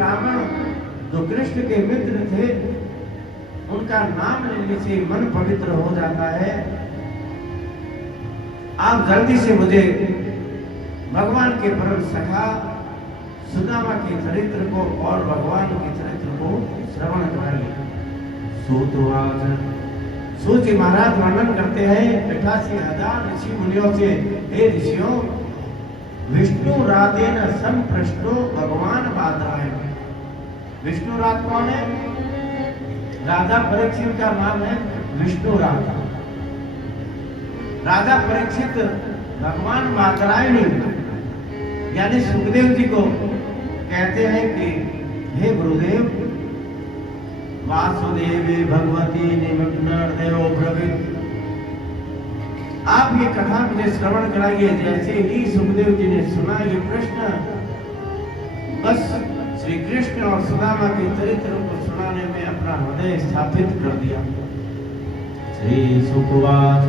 ब्राह्मण जो कृष्ण के मित्र थे, उनका नाम लेने से मन पवित्र हो जाता है। आप जल्दी से मुझे भगवान के परम सखा सुदामा के चरित्र को और भगवान के चरित्र को श्रवण कराइए। सूतवाच, सूत जी महाराज वर्णन करते हैं 88,000 ऋषि मुनियों से, हे ऋषियों, विष्णु रातेन संप्रष्टो भगवान बादरायण। विष्णु रात कौन है? राजा परीक्षित का नाम है विष्णु रात। राजा परीक्षित भगवान बादरायणी यानी सुखदेव जी को कहते हैं कि हे गुरुदेव, वासुदेवे भगवती निमग्न देवो ब्रवीत, आप ये कथा मुझे श्रवण कराइए। जैसे ही सुखदेव जी ने सुना ये प्रश्न, बस श्री कृष्ण और सुदामा के चरित्र को सुनाने में अपना हृदय स्थापित कर दिया। श्री सुकुवाच,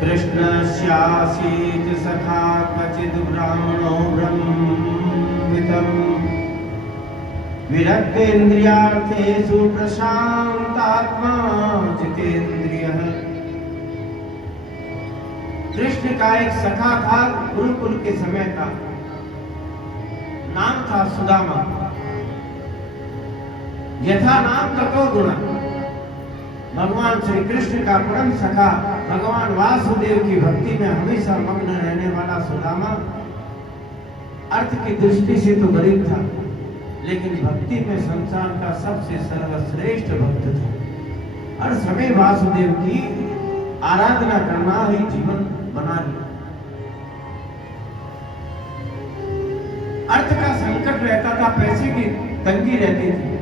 कृष्णस्यासीत् सखा क्वचिद् ब्राह्मणो ब्रह्मविदम् विरक्तेन्द्रियार्थेषु प्रशान्तात्मा जितेन्द्रियः। कृष्ण का एक सखा था गुरुकुल के समय का, नाम था सुदामा। यथा नाम ततो गुण, भगवान श्री कृष्ण का परम सखा, भगवान वासुदेव की भक्ति में हमेशा मग्न रहने वाला सुदामा अर्थ की दृष्टि से तो गरीब था, लेकिन भक्ति में संसार का सबसे सर्वश्रेष्ठ भक्त था। हर समय वासुदेव की आराधना करना ही जीवन बना लिया। अर्थ का संकट रहता था, पैसे की तंगी रहती थी।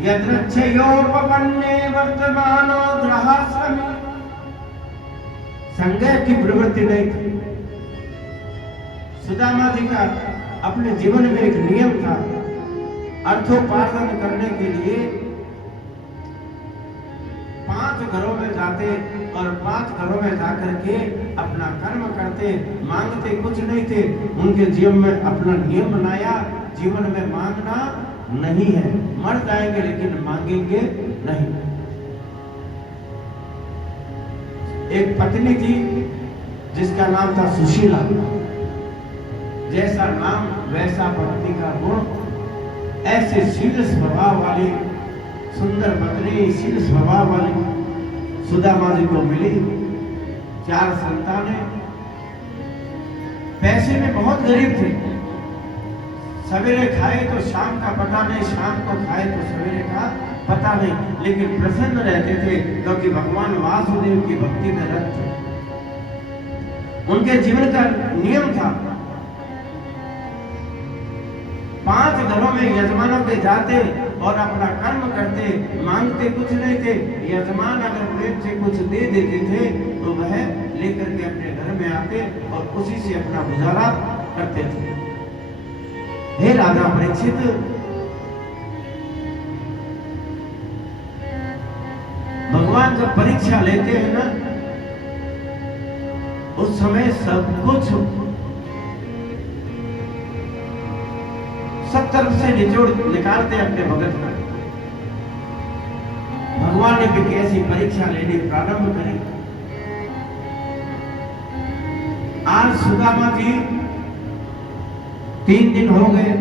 यद्रच्छयोपपन्ने वर्तमानो ग्रहाश्रमी, संग्रह की प्रवृत्ति नहीं थी। सुदामा जी का अपने जीवन में एक नियम था, अर्थोपार्जन करने के लिए 5 घरों में जाते और 5 घरों में जाकर के अपना कर्म करते, मांगते कुछ नहीं थे। उनके जीवन में अपना नियम बनाया, जीवन में मांगना नहीं है, मर जाएंगे लेकिन मांगेंगे नहीं। एक पत्नी थी जिसका नाम था सुशीला। जैसा नाम वैसा पत्नी का गुण। ऐसे शील स्वभाव वाली सुंदर पत्नी, शील स्वभाव वाली सुदामा जी को मिली। 4 संतानें, पैसे में बहुत गरीब थे। सवेरे खाए तो शाम का पता नहीं, शाम को खाए तो सवेरे का पता नहीं, लेकिन प्रसन्न रहते थे क्योंकि भगवान वासुदेव की भक्ति में रत थे। उनके जीवन का नियम था, 5 घरों में यजमानों के जाते और अपना कर्म करते, मांगते कुछ नहीं थे। यजमान अगर प्रेम से कुछ दे देते थे तो वह लेकर के अपने घर में आते और उसी से अपना गुजारा करते थे। हे राजा परीक्षित, भगवान जब परीक्षा लेते हैं ना, उस समय सब कुछ सब तरफ से निचोड़ निकालते अपने भगत का। भगवान ने भी कैसी परीक्षा लेनी प्रारंभ करी। आज सुदामा जी 3 दिन हो गए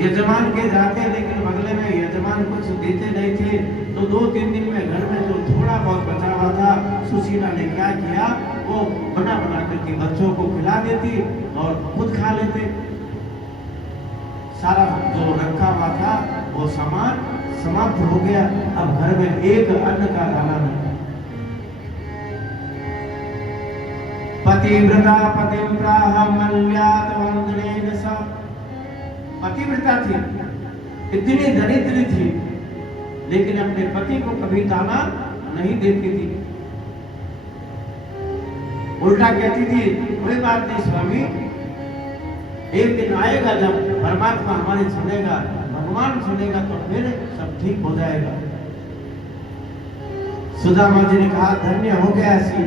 यजमान के जाते, लेकिन बदले में यजमान कुछ देते नहीं थे। तो 2-3 दिन में घर में जो थोड़ा बहुत बचा हुआ था, सुशीला ने क्या किया, वो बना करके बच्चों को खिला देती और खुद खा लेते। सारा जो रखा हुआ था वो सामान समाप्त हो गया। अब घर में एक अन्न का दाना नहीं। पतिव्रता पतिं प्राह मल्यात वंदनेन सा, पतिव्रता थी, इतनी दरिद्र थी, लेकिन अपने पति को कभी दाना नहीं देती थी। उल्टा कहती थी, कोई बात नहीं स्वामी, एक दिन आएगा जब परमात्मा हमारी सुनेगा, भगवान सुनेगा तो फिर सब ठीक हो जाएगा। सुदामा जी ने कहा, धन्य हो गया ऐसी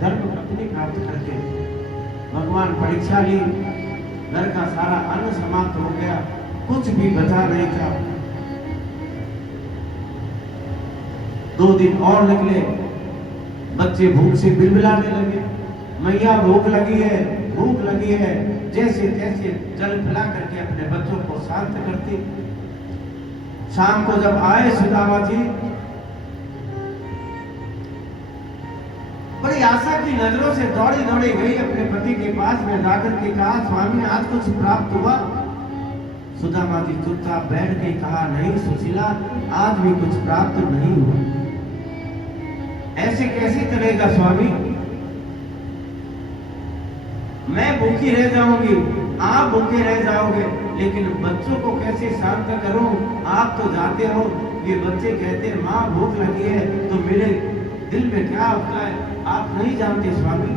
धर्म पत्नी प्राप्त करके। भगवान परीक्षा ली, घर का सारा अन्न समाप्त हो गया, कुछ भी बचा नहीं था। 2 दिन और निकले, बच्चे भूख से बिलबिलाने लगे, मैया भूख लगी है, भूख लगी है। जैसे तैसे जल पिला करके अपने बच्चों को शांत करती। शाम को जब आए सुदामा जी, बड़ी आशा की नजरों से दौड़ी दौड़ी गई अपने पति के पास में जाकर के कहा, स्वामी आज कुछ प्राप्त हुआ? सुदामा जी चुपचाप बैठ के कहा, नहीं सुशीला, आज भी कुछ प्राप्त नहीं हुआ। ऐसे कैसे चलेगा स्वामी? मैं भूखी रह जाऊंगी, आप भूखे रह जाओगे, लेकिन बच्चों को कैसे शांत करूं? आप तो जाते हो, ये बच्चे कहते हैं माँ भूख लगी है, तो मेरे दिल में क्या होता है आप नहीं जानते स्वामी।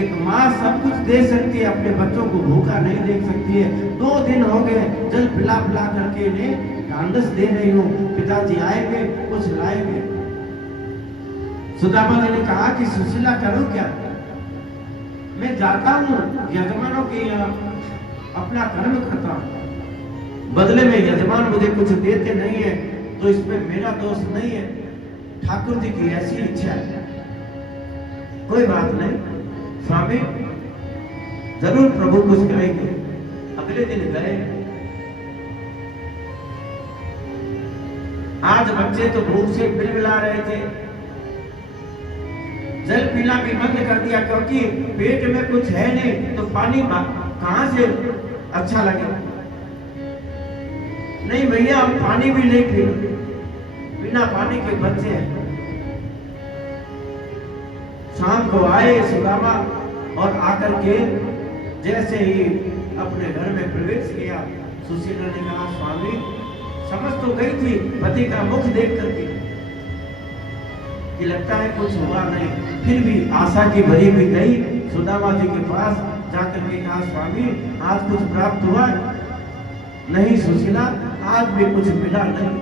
एक माँ सब कुछ दे सकती है, अपने बच्चों को भूखा नहीं देख सकती है। 2 दिन हो गए जल पिला पिला करके इन्हें ढांढस दे रही हूँ, पिताजी आएंगे कुछ लाएंगे। सुदामा जी ने कहा कि सुशीला करूं क्या? मैं जाता हूँ यजमानों के यहाँ अपना कर्म करता हूँ, बदले में यजमान मुझे कुछ देते नहीं है, तो इसमें मेरा दोष नहीं है, ठाकुर जी की ऐसी इच्छा है। कोई बात नहीं स्वामी, जरूर प्रभु कुछ करेंगे। अगले दिन गए। आज बच्चे तो भूख से बिलबिला रहे थे, जल पीना भी बंद कर दिया, क्योंकि पेट में कुछ है नहीं, तो पानी कहां से अच्छा लगे? नहीं भैया, हम पानी भी नहीं पीना, बिना पानी के बच्चे हैं। शाम को आए सुदामा और आकर के जैसे ही अपने घर में प्रवेश किया, सुशीला ने कहा, स्वामी समझ तो गई थी पति का मुख देख करके कि लगता है कुछ हुआ नहीं, फिर भी आशा की भरी हुई गई सुदामा जी के पास जाकर के कहा, स्वामी आज कुछ प्राप्त हुआ? नहीं सुशीला, आज भी कुछ मिला नहीं।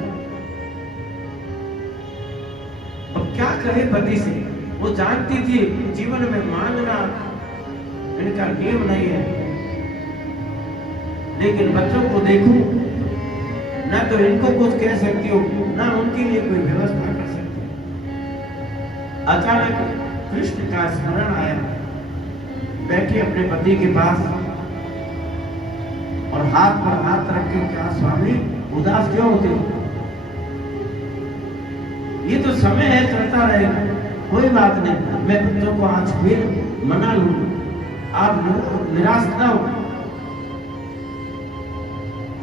अब क्या कहे पति से? वो जानती थी जीवन में मांगना इनका नियम नहीं है, लेकिन बच्चों को देखूं, ना तो इनको कुछ कह सकती हूँ, ना उनके लिए कोई व्यवस्था कर सकती हूँ। अचानक कृष्ण का स्मरण आया, बैठी अपने पति के पास और हाथ पर हाथ रख के कहा, स्वामी उदास क्यों होते हो? ये तो समय है, चलता रहेगा, कोई बात नहीं, मैं बच्चों को आज फिर मना लूंगा, आप निराश ना हो।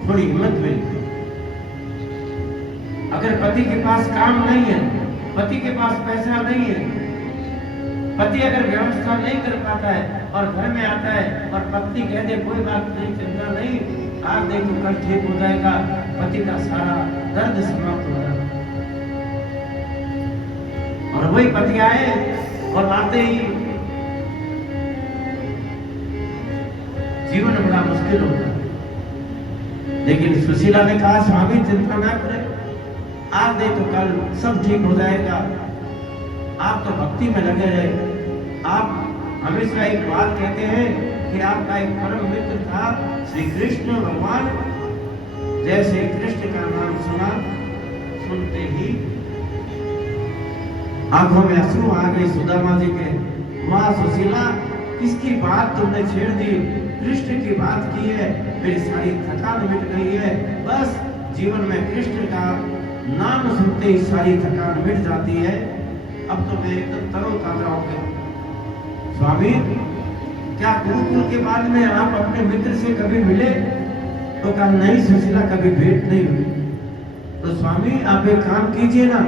थोड़ी हिम्मत मिली। अगर पति के पास काम नहीं है, पति के पास पैसा नहीं है, पति अगर व्यवस्था नहीं कर पाता है और घर में आता है और पत्नी कह दे कोई बात नहीं, चिंता नहीं, आज देखो कल ठीक हो जाएगा, पति का सारा दर्द समाप्त हो जाएगा। और वही पति आए और आते ही जीवन बड़ा मुश्किल होता। लेकिन सुशीला ने कहा, स्वामी चिंता ना करें, आज नहीं तो कल सब ठीक हो जाएगा, आप तो भक्ति में लगे रहे। आप हमेशा एक बात कहते हैं कि आपका एक परम मित्र था श्री कृष्ण भगवान। जैसे कृष्ण का नाम सुना, सुनते ही आंखों में आंसू आ गए सुदामा जी के। वाह सुशीला, किसकी बात तुमने छेड़ दी? कृष्ण की बात की है, मेरी सारी थकान मिट गई है। बस जीवन में कृष्ण का नाम सुनते ही सारी थकान मिट जाती है। अब तो मैं एकदम तरोताजा हो गया। स्वामी, क्या गुरुकुल के बाद में आप अपने मित्र से कभी मिले? तो कहा, नहीं सुशीला, कभी भेंट नहीं हुई। तो स्वामी आप एक काम कीजिए ना,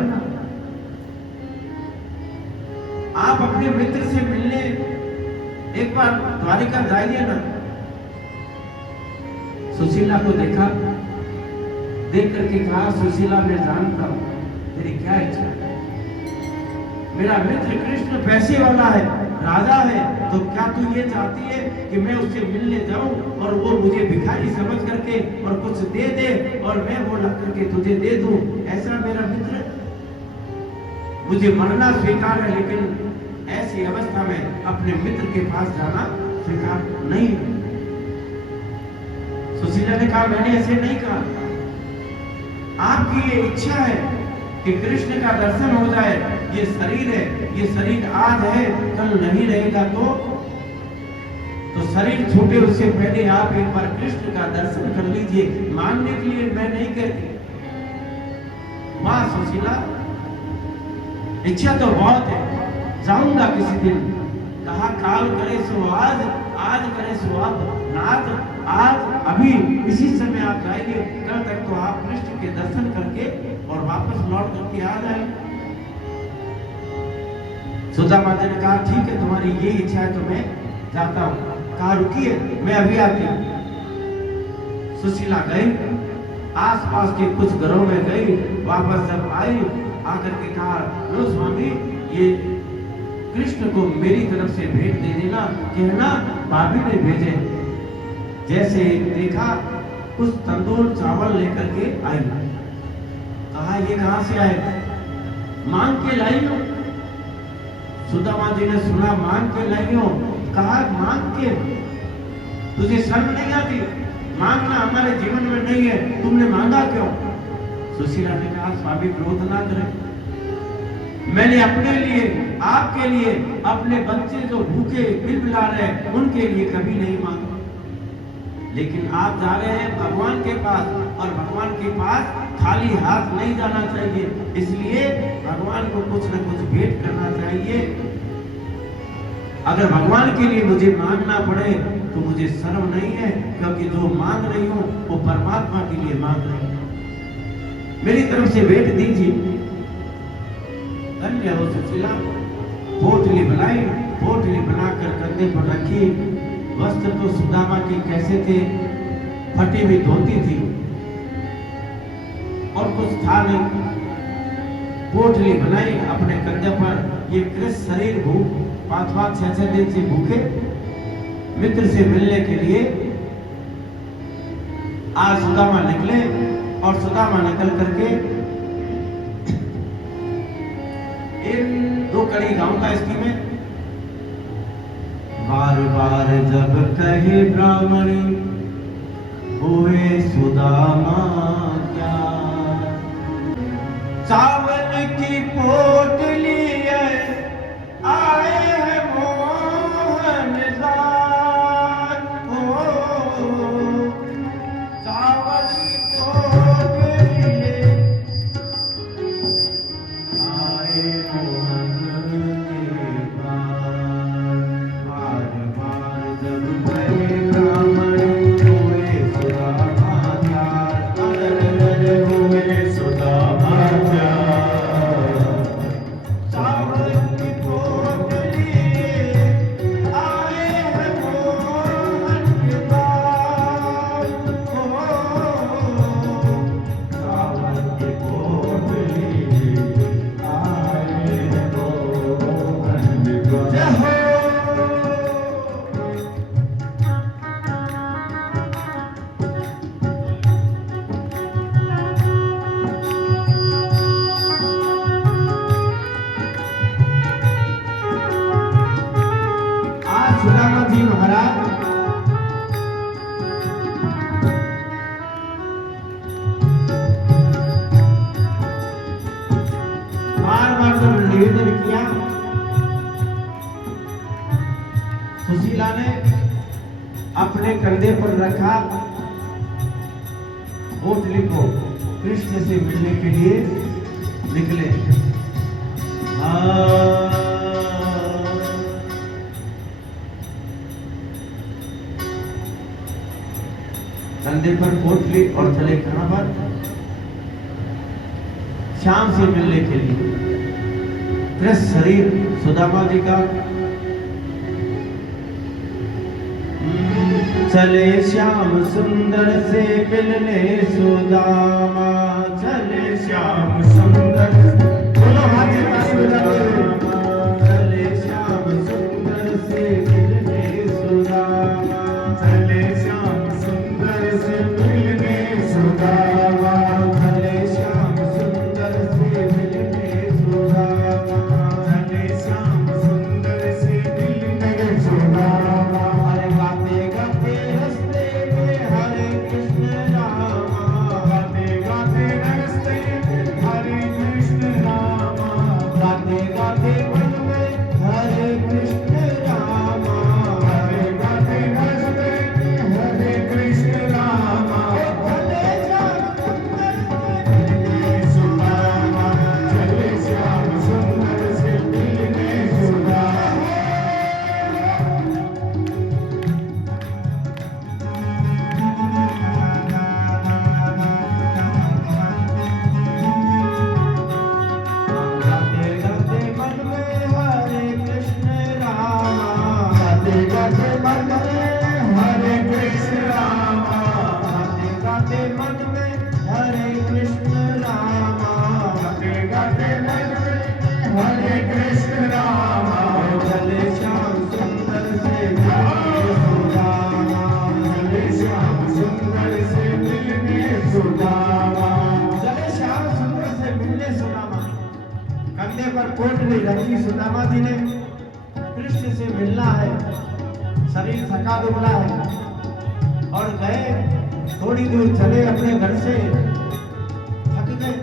आप अपने मित्र से मिलने एक बार द्वारिका जाइए ना। सुशीला को देखा, देख करके कहा, सुशीला मैं जानता हूं तेरी क्या इच्छा है। मेरा मित्र कृष्ण पैसे वाला है, राजा है, तो क्या तू ये चाहती है कि मैं उससे मिलने जाऊं और वो मुझे भिखारी समझ करके और कुछ दे दे और मैं वो ला करके तुझे दे दूं? ऐसा मेरा मित्र? मुझे मरना स्वीकार है, लेकिन ऐसे ऐसी अवस्था में अपने मित्र के पास जाना स्वीकार नहीं। सुशीला ने कहा मैंने ऐसे नहीं कहा, आपकी ये इच्छा है कि कृष्ण का दर्शन हो जाए, ये शरीर है, ये शरीर आज है कल नहीं रहेगा, तो शरीर छूटे उससे पहले आप एक बार कृष्ण का दर्शन कर लीजिए। मानने के लिए मैं नहीं कहती, मां सुशीला इच्छा तो बहुत है, जाऊंगा किसी दिन। कहा काल करे सो आज करे सो अब, नाथ आज अभी इसी समय आप जाएंगे, कल तक तो आप कृष्ण के दर्शन करके और वापस लौट करके आ जाए। सुदामा जी ने कहा ठीक है, तुम्हारी ये इच्छा है तो मैं जाता हूं। कहा रुकिए, मैं अभी आती हूं। सुशीला गई, आसपास के कुछ घरों में गई, वापस जब आई आकर के कहा लो स्वामी, ये कृष्ण को मेरी तरफ से भेंट दे देना, कहना भाभी ने भेजे। जैसे देखा कुछ तंदूर चावल लेकर के आई। कहा ये कहां से आए? मांग के लाई हो। सुदामा जी ने सुना मांग के लाई हो। कहा मांग के? तुझे शर्म नहीं आती? मांगना हमारे जीवन में नहीं है, तुमने मांगा क्यों? सुशीला ने कहा स्वामी विरोध ना करें, मैंने अपने लिए, आपके लिए, अपने बच्चे जो भूखे बिलबिला रहे उनके लिए कभी नहीं मांगा। लेकिन आप जा रहे हैं भगवान के पास, और भगवान के पास खाली हाथ नहीं जाना चाहिए, इसलिए भगवान को कुछ न कुछ भेंट करना चाहिए। अगर भगवान के लिए मुझे मांगना पड़े तो मुझे शर्म नहीं है, क्योंकि जो मांग रही हूं वो परमात्मा के लिए मांग रही हूं। मेरी तरफ से भेंट दीजिए। धन्य हो सुशीला। पोटली बनाई, पोटली बनाकर कंधे पर रखी। वस्त्र तो सुदामा के कैसे थे, फटी हुई धोती थी और कुछ था नहीं। पोटली बनाई अपने कंधे पर। ये कृष्ण शरीर भूख 5-5 6-6 दिन से भूखे मित्र से मिलने के लिए आज सुदामा निकले, और सुदामा निकल करके एक 2 कड़ी गाऊंगा इसकी में। बार बार जब कहे ब्राह्मणी हुए सुदामा क्या, चावल की पोटली आए हैं मोहन दान हो, चावल की पोटली आए मोहन के पास। बार बार जब कहे ब्राह्मण हुए सुदामा क्या, हुए सुदामा क्या, चावल की पोटली आए हैं मोहन के पास हो, चावल की पोटली आए हैं मोहन के पास। जय हो। आज सुदामा जी महाराज बार बार जब निवेदन किया, सुशीला ने अपने कंधे पर रखा पोटली को, कृष्ण से मिलने के लिए निकले। कंधे पर पोटली और चले कहां पर? श्याम से मिलने के लिए। कृष्ण शरीर सुदामा जी का। चले श्याम सुंदर से मिलने सुदामा, चले श्याम सुंदर, बोलो हाथी का सुदामा, चले श्याम सुंदर से मिलने सुदामा, चले श्याम सुंदर से मिलने सुदामा, चले श्याम सुंदर से मिलने सुदामा, चले श्याम सुंदर है सुदामा, कंधे पर कोटरी रखी सुदामा जी ने, कृष्ण से मिलना है, शरीर थका दुबला है और गए, थोड़ी दूर चले अपने घर से, थक गए,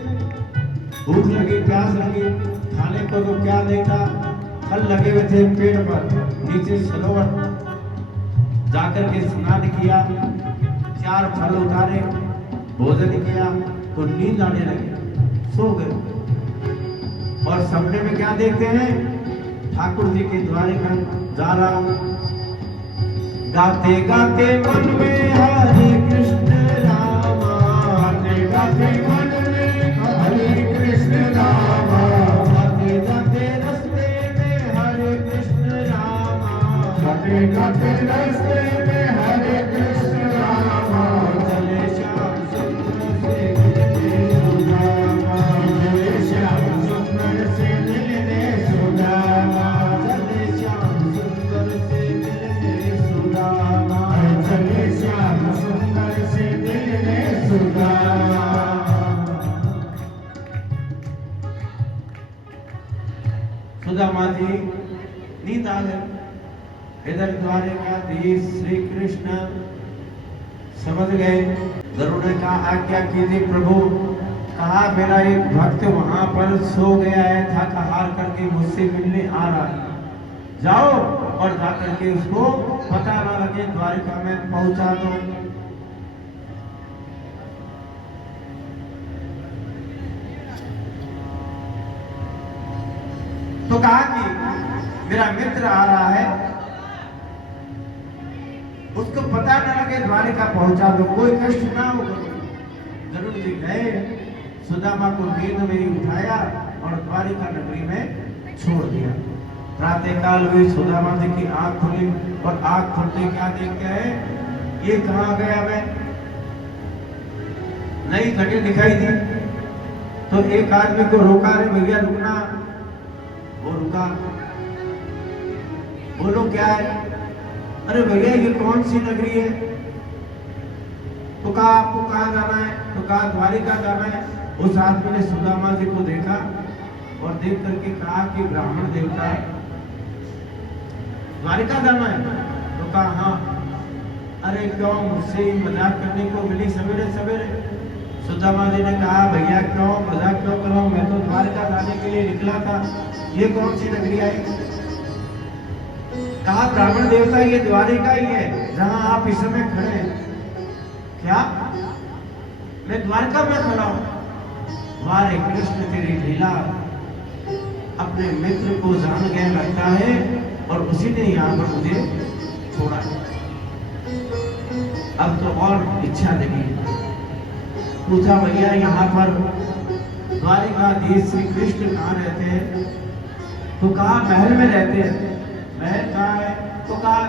भूख लगी प्यास लगी, खाने को तो क्या देखा, फल लगे हुए थे पेड़ पर, नीचे सरोवर, जाकर के स्नान किया, 4 फल उतारे, भोजन किया तो नींद आने लगी, सो गए। और सपने में क्या देखते हैं, ठाकुर जी के द्वारे का जा रहा, गाते गाते मन में हरे कृष्ण रामा, गाते गाते मन में हरे कृष्ण रामा, गाते गाते रस्ते में हरे कृष्ण रामा, गाते गाते रस्ते में हरे कृष्ण रामा, चले श्याम सुंदर से मिलने सुदामा, चले श्याम सुंदर से मिलने सुदामा, चले श्याम सुंदर से मिलने सुदामा, चले श्याम सुंदर से मिलने सुदामा। सुदामा जी नींद आ गए। इधर द्वारिकाधीश श्री कृष्ण समझ गए, गरुड़ ने कहा आज्ञा कीजिए प्रभु, कहा मेरा एक भक्त वहां पर सो गया है, थका हार करके मुझसे मिलने आ रहा है, जाओ और जाकर के उसको पता ना लगे द्वारिका में पहुंचा दो। तो कहा कि मेरा मित्र आ रहा है, उसको पता न लगे द्वारिका पहुंचा दो, कोई कष्ट ना हो। गरुड़ जी गए, सुदामा को नींद में ही उठाया और द्वारिका नगरी में छोड़ दिया। प्रातः काल हुई, सुदामा जी की आंख खुली और आंख खुलते क्या देखते हैं, ये कहाँ गया मैं, नई घड़ी दिखाई दी। तो एक आदमी को रोका, रे भैया रुकना, वो रुका, बोलो क्या है, अरे भैया ये कौन सी नगरी है, तो कहा आपको कहाँ जाना है, तो कहा द्वारिका जाना है। उस आदमी ने सुदामा जी को देखा और देख करके कहा कि ब्राह्मण देवता है, द्वारिका जाना है, तो कहा हाँ। अरे क्यों, मुझसे ही मजाक करने को मिली सवेरे सवेरे। सुदामा जी ने कहा भैया क्यों मजाक क्यों करो, मैं तो द्वारिका जाने के लिए निकला था, ये कौन सी नगरी आई। कहा ब्राह्मण देवता ये द्वारिका ही है जहां आप इस समय खड़े हैं। क्या, मैं द्वारका में खड़ा हूं। वारे कृष्ण तेरी लीला, अपने मित्र को जान गया लगता है और उसी ने यहाँ पर मुझे छोड़ा है। अब तो और इच्छा लगी, पूछा भैया यहाँ पर द्वारिकाधीश श्री कृष्ण कहाँ रहते हैं, तो कहा महल में रहते हैं। महल कहाँ है, तो कहा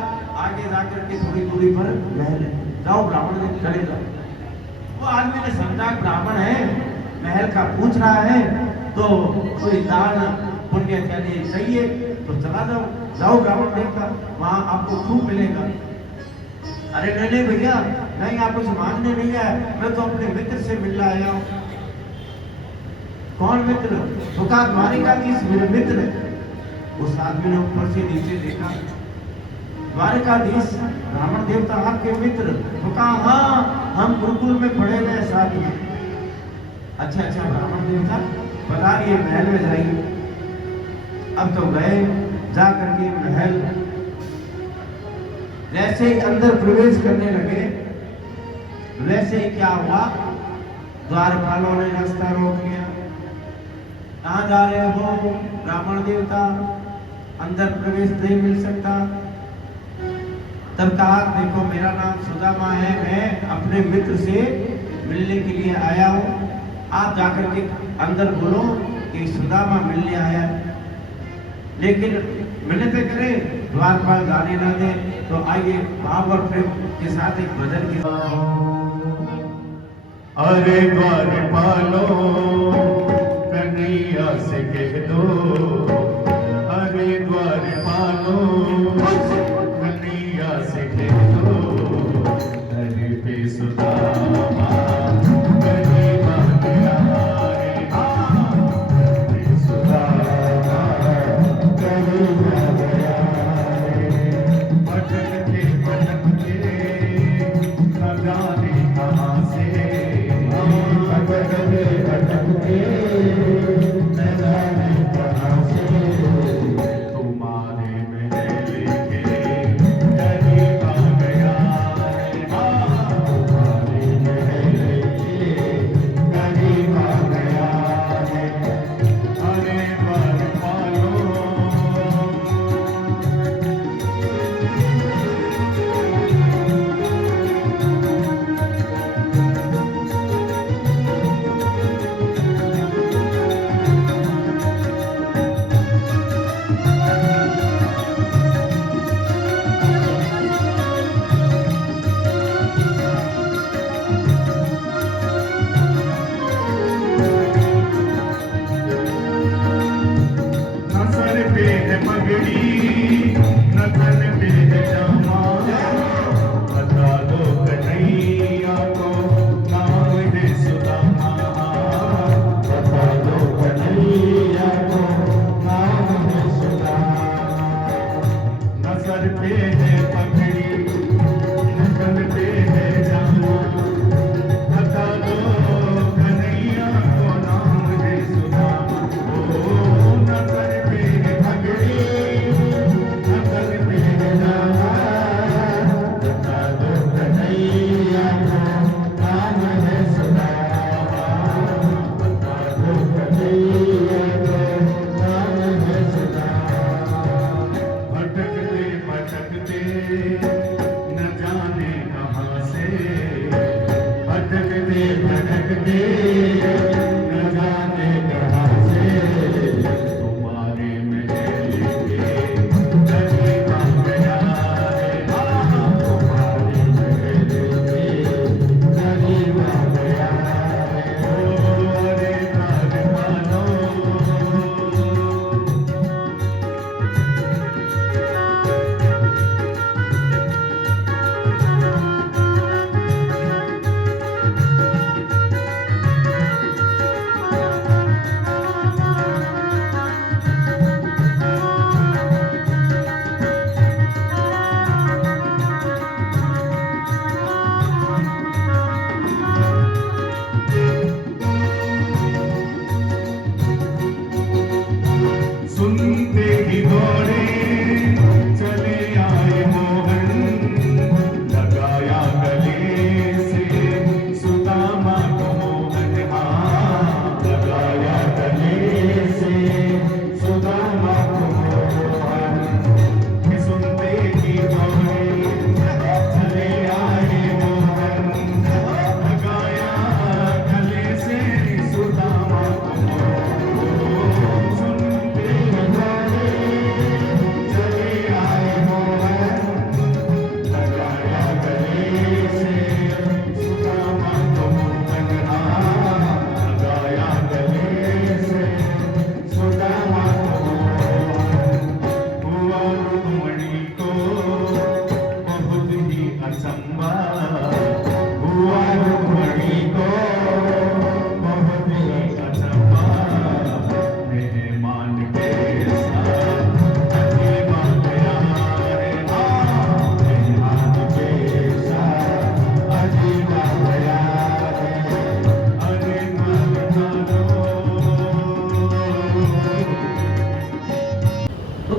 आगे जाकर के थोड़ी दूरी पर महल है, जाओ ब्राह्मण ने चले जाओ। वो आदमी ने समझा ब्राह्मण है, महल का पूछ रहा है, तो कोई दान पुण्य चलिए चाहिए तो चला जाओ, जाओ ब्राह्मण देवता, वहां आपको खूब मिलेगा। अरे नहीं भैया, नहीं आप कुछ मांगने नहीं आया, मैं तो अपने मित्र से मिलने आया हूँ। कौन मित्र, तो कहा द्वारिकाधीश मेरे मित्र है। उस आदमी ने ऊपर से नीचे देखा, द्वारिकाधीश ब्राह्मण देवता आपके मित्र, तो कहा हाँ हम गुरुकुल में पढ़े हुए साथ में। अच्छा अच्छा ब्राह्मण देवता बताइए, महल में जाइए। अब तो गए, जा करके महल, जैसे ही अंदर प्रवेश करने लगे वैसे ही क्या हुआ, द्वारपालों ने रास्ता रोक लिया। कहाँ जा रहे हो ब्राह्मण देवता, अंदर प्रवेश नहीं मिल सकता। तब कहा देखो मेरा नाम सुदामा है, मैं अपने मित्र से मिलने के लिए आया हूँ, आप जाकर के अंदर बोलो कि सुदामा मिलने आया। लेकिन मिलते करें, द्वारपाल गाने ना दे। तो आइए भाव और प्रेम के साथ एक भजन की। अरे द्वारपालो कन्हैया से कह दो, अरे द्वारपालो कन्हैया से कह दो, अरे पे सुदामा कन्हैया रे,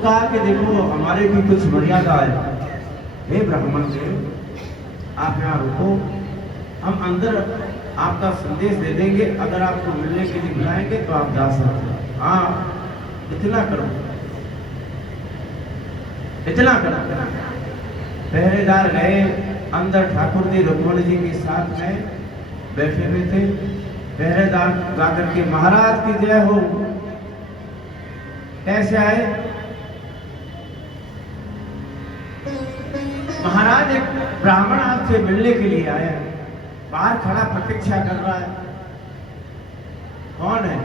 कहा कि देखो हमारे भी कुछ मर्यादा है। हे ब्राह्मण जी, आप यहाँ रुको, हम अंदर आपका संदेश दे देंगे, अगर आपको मिलने के लिए बुलाएंगे तो आप जा सकते हैं। हाँ, इतना करो, इतना करो। पहरेदार गए अंदर, ठाकुर जी रुक्मणी जी के साथ में बैठे हुए थे। पहरेदार जाकर के महाराज की जय हो। कैसे आए? महाराज एक ब्राह्मण आपसे मिलने के लिए आया है, बाहर खड़ा प्रतीक्षा कर रहा है। कौन है?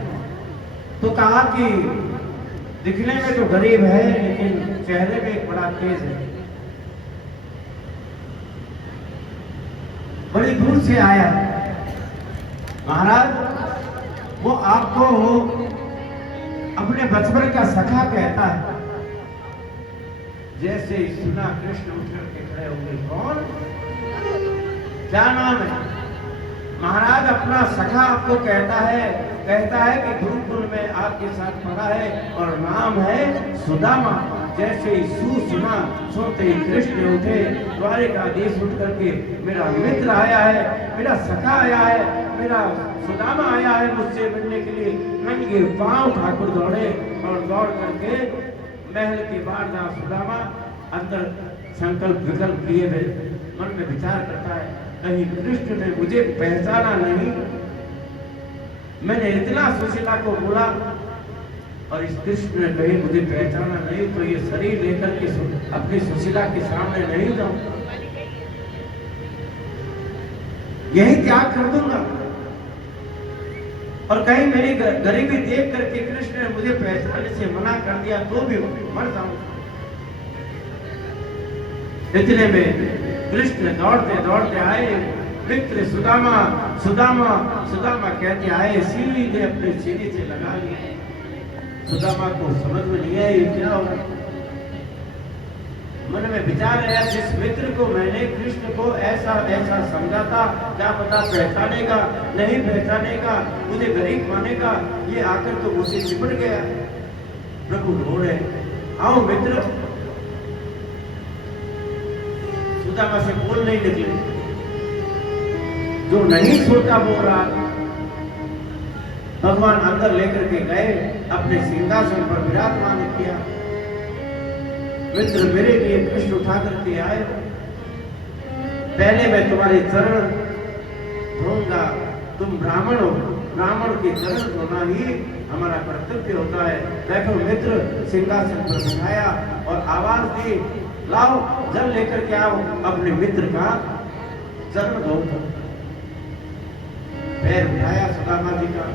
तो कहा कि दिखने में तो गरीब है लेकिन चेहरे में एक बड़ा तेज है, बड़ी दूर से आया है। महाराज वो आपको अपने बचपन का सखा कहता है। जैसे ही सुना कृष्ण उठ करके खड़े हो गए। कौन? क्या नाम है? महाराज अपना सखा आपको कहता है कि गुरुकुल में आपके साथ पढ़ा है और नाम है सुदामा। जैसे ही सुना, सुनते ही कृष्ण उठे, द्वारिकाधीश उठ करके मेरा मित्र आया है, मेरा सखा आया है, मेरा सुदामा आया है मुझसे मिलने के लिए। नंगे पांव ठाकुर दौड़े और दौड़ करके महल के बाहर जहाँ सुदामा अंदर संकल्प विकल्प किए हुए मन में विचार करता है, कहीं कृष्ण ने मुझे पहचाना नहीं। मैंने इतना सुशीला को बोला और इस कृष्ण ने कहीं मुझे पहचाना नहीं, तो ये शरीर लेकर के अपनी सुशीला के सामने नहीं जाऊं, यही त्याग कर दूंगा। और कहीं मेरी गरीबी देख करके कृष्ण ने मुझे पहचानने से मना कर दिया तो भी मर जाऊंगा। इतने में कृष्ण दौड़ते दौड़ते आए। मित्र सुदामा सुदामा सुदामा कहते आए, सीधे अपने सीने से लगा लिया। सुदामा को समझ में नहीं आया ये क्या हो रहा। मन में विचार आया, जिस मित्र को मैंने कृष्ण को ऐसा ऐसा समझा था, क्या पता पहचानेगा नहीं पहचानेगा, मुझे गरीब मानेगा, ये आकर तो मुझसे चिपट गया। प्रभु रो रहे, आओ मित्र। सुदामा से बोल नहीं निकले, जो नहीं सोता बोल रहा। भगवान अंदर लेकर के गए, अपने सिंहासन पर विराजमान किया। मित्र मेरे लिए कृष्ण उठा करके आए, पहले मैं तुम्हारे चरण धोऊंगा। तुम ब्राह्मण हो, ब्राह्मण के चरण धोना ही हमारा कर्तव्य होता है। देखो मित्र सिंहासन पर बिठाया और आवाज दी, लाओ जल लेकर के आओ, अपने मित्र का चरण धो। पैर उठाया सुदामा जी का,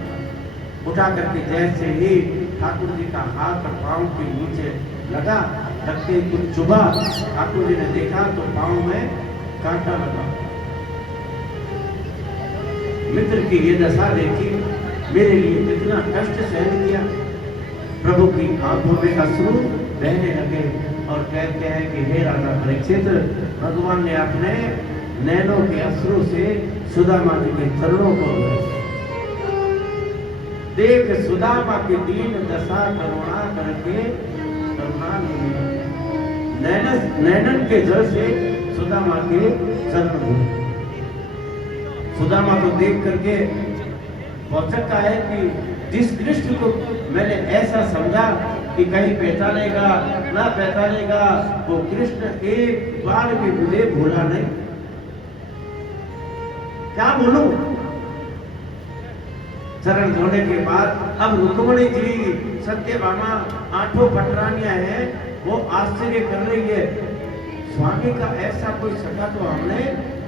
उठा करके जैसे ही ठाकुर जी का हाथ पांव के नीचे लगा, लगते कुछ चुभा। ठाकुर जी ने देखा तो पांव में कांटा लगा। मित्र की ये दशा देखी, मेरे लिए कितना कष्ट सहन किया। प्रभु की आंखों में अश्रु बहने लगे और कहते हैं कि हे राजा परीक्षित, भगवान ने अपने नैनों के अश्रु से सुदामा जी के चरणों को देख, सुदामा की दीन दशा करुणा करके करुणा नैनन के जल से सुदामा के चरण धोए। सुदामा को देख करके पहुंचता है कि जिस कृष्ण को मैंने ऐसा समझा कि कहीं पहचानेगा ना पहचानेगा, वो कृष्ण एक बार भी मुझे भूला नहीं। क्या बोलूं? चरण धोने के बाद अब रुक्मणी जी, सत्यभामा, आठों पटरानियां हैं, वो आश्चर्य कर रही है। स्वामी का ऐसा कोई सखा तो हमने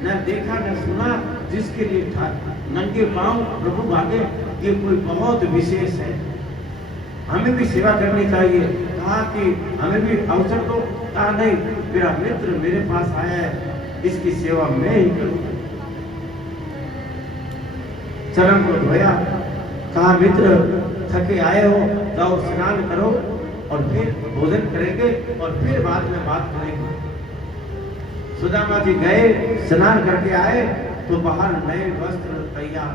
न देखा न सुना, जिसके लिए था नंगे पांव प्रभु भागे, ये कोई बहुत विशेष है, हमें भी सेवा करनी चाहिए। कहा कि हमें भी अवसर दो। कहा नहीं, मेरा मित्र मेरे पास आया है, इसकी सेवा मैं ही करूंगा। चरण को धोया, कहा मित्र थके आए हो, जाओ स्नान करो और फिर भोजन करेंगे और फिर बाद में बात करेंगे। सुदामा जी गए, स्नान करके आए तो बाहर नए वस्त्र तैयार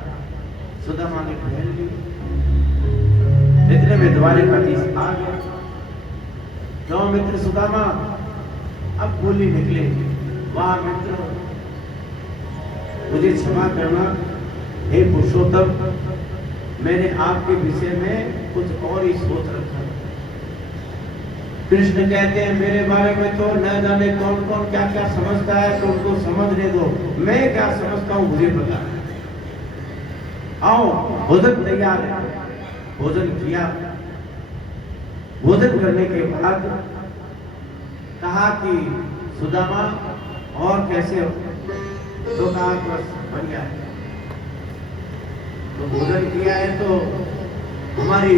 सुदामा ने पहन लिए। इतने में द्वारिकाधीश आ गए। क्यों मित्र सुदामा? अब बोली निकले, वाह मित्र, मुझे क्षमा करना हे पुरुषोत्तम, मैंने आपके विषय में कुछ और ही सोच रखा। कृष्ण कहते हैं मेरे बारे में तो न जाने कौन कौन क्या क्या समझता है, तो उनको समझने दो, मैं क्या समझता हूं मुझे पता है। आओ, भोजन तैयार है। भोजन किया। भोजन करने के बाद कहा कि सुदामा और कैसे हो? तो कहा बस बढ़िया है। तो भोजन किया है तो हमारी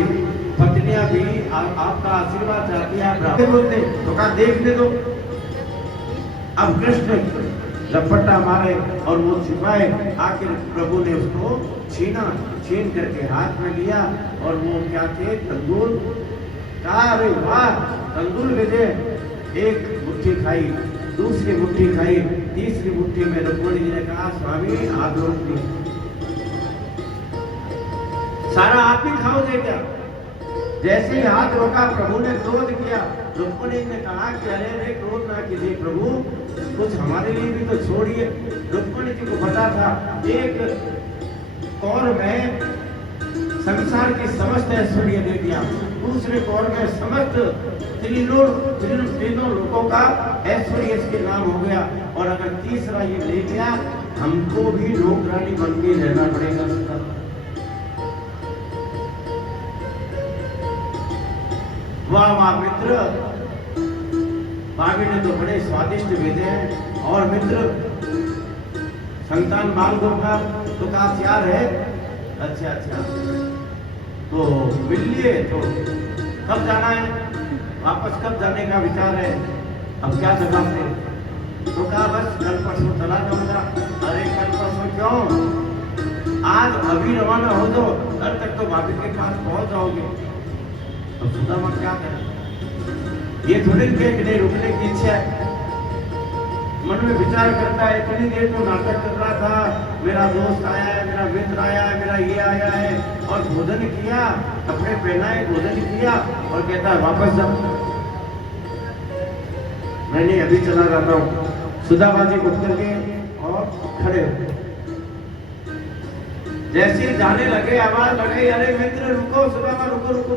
पत्नियां भी आपका आशीर्वाद चाहती है, आप बोलते तो कहा देखने दो। अब कृष्ण लपटा मारे और वो छिपाए, आखिर प्रभु ने उसको छीन करके हाथ में लिया और वो क्या थे? तंदूर। कहा अरे वाह, तंदूर विजय। एक मुट्ठी खाई, दूसरी मुट्ठी खाई, तीसरी मुट्ठी में रुक्मणी जी ने कहा स्वामी आप रोक दी, सारा आप ही खाओगे क्या? जैसे ही हाथ रोका प्रभु ने क्रोध किया। रुक्मणी ने कहा कि अरे रे क्रोध ना कीजिए प्रभु, कुछ हमारे लिए भी तो छोड़िए। रुक्मणी जी को पता था एक कौर में संसार की समस्त ऐश्वर्य दे दिया, दूसरे कौर में समस्त तीनों लोगों का ऐश्वर्य इसके नाम हो गया, और अगर तीसरा ये ले गया हमको भी नौकरानी बन के रहना पड़ेगा। वाह वाह मित्र, भाभी ने तो बड़े स्वादिष्ट भेजे हैं। और मित्र संतान बाल गोपाल तो कहा तैयार है? अच्छा अच्छा, तो मिल लिए, तो कब जाना है? वापस कब जाने का विचार है? अब क्या जवाब दे? तो कहा बस कल परसों चला जाऊंगा। अरे कल परसों क्यों? आज अभी रवाना हो जाओ, कल तक तो भाभी के पास पहुंच जाओगे। तो सुदामा क्या करे? ये थोड़ी देर के लिए रुकने की इच्छा है, मन में विचार करता है। इतनी देर तो नाटक कर रहा था, मेरा दोस्त आया है, मेरा मित्र आया है, मेरा ये आया है, और भोजन किया, कपड़े पहनाए, भोजन किया, और कहता है वापस जाओ, मैं नहीं अभी चला जाता हूँ। सुदामा जी उठ करके और खड़े हो, जैसे जाने लगे आवाज लगे अरे मित्र रुको, सुदामा रुको रुको।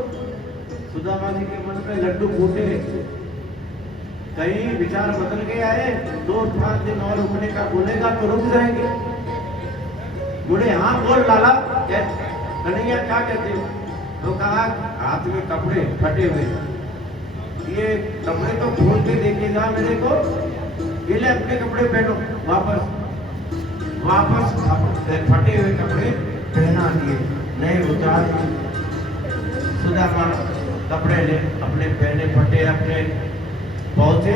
सुदामा जी के मन में लड्डू फूटे, कहीं विचार बदल गया है, 2-5 दिन और रुकने का बोलेगा तो रुक जाएंगे। बोले हाँ बोल लाला, कन्हैया क्या कहते हो? तो कहा हाथ में कपड़े फटे हुए, ये कपड़े तो खोल के देके जा मेरे को, ये ले अपने कपड़े पहनो। वापस फटे हुए कपड़े पहना दिए, नए उतार। सुदामा कपड़े ले अपने पहने फटे अपने पहुंचे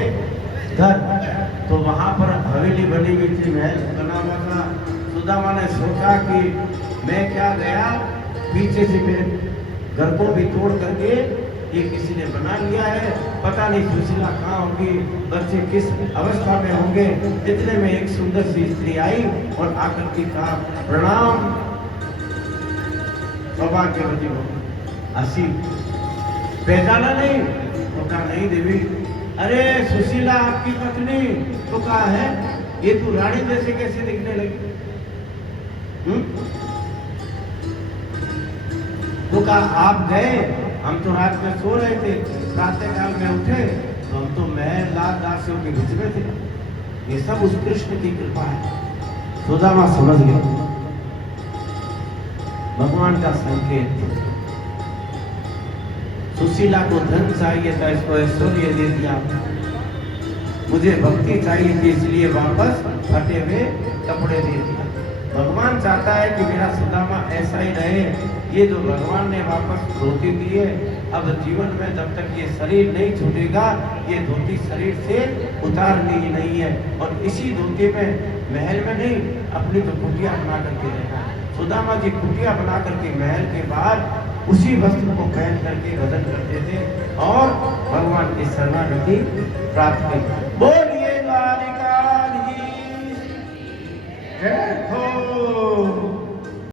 घर, तो वहां पर हवेली बनी हुई थी, महल बना हुआ था। सुदामा ने सोचा कि मैं क्या गया, पीछे से मेरे घर को भी तोड़ करके ये किसी ने बना लिया है, पता नहीं सुशीला कहाँ होगी, बच्चे किस अवस्था में होंगे। इतने में एक सुंदर सी स्त्री आई और आकर के कहा प्रणाम सौभाग्यवती हो। हंसी, पहचाना नहीं? तो कहा नहीं देवी। अरे सुशीला आपकी पत्नी। तो कहा है ये तू रानी जैसे कैसे दिखने लगी? तो कहा आप गए, हम तो रात में सो रहे थे, प्रातः काल में उठे तो हम तो महल दासियों के बीच में थे। ये सब उस कृष्ण की कृपा है। सुदामा समझ गए भगवान का संकेत। सुशीला को धन चाहिए था, इसको ऐश्वर्य दे दिया। मुझे भक्ति चाहिए थी, इसलिए वापस फटे हुए कपड़े दे दिया। भगवान चाहता है कि मेरा सुदामा ऐसा ही रहे। ये जो भगवान ने वापस धोती दी है, अब जीवन में जब तक ये शरीर नहीं छूटेगा, ये धोती शरीर से उतारनी ही नहीं है। और इसी धोती में महल में नहीं, अपनी तो कुटिया बना करके रहना। सुदामा जी कुटिया बना करके महल के बाहर उसी वस्त्र को पहन करके भजन करते थे और भगवान की शरणागति प्राप्त की। बोलिए द्वारिकाधीश जय हो।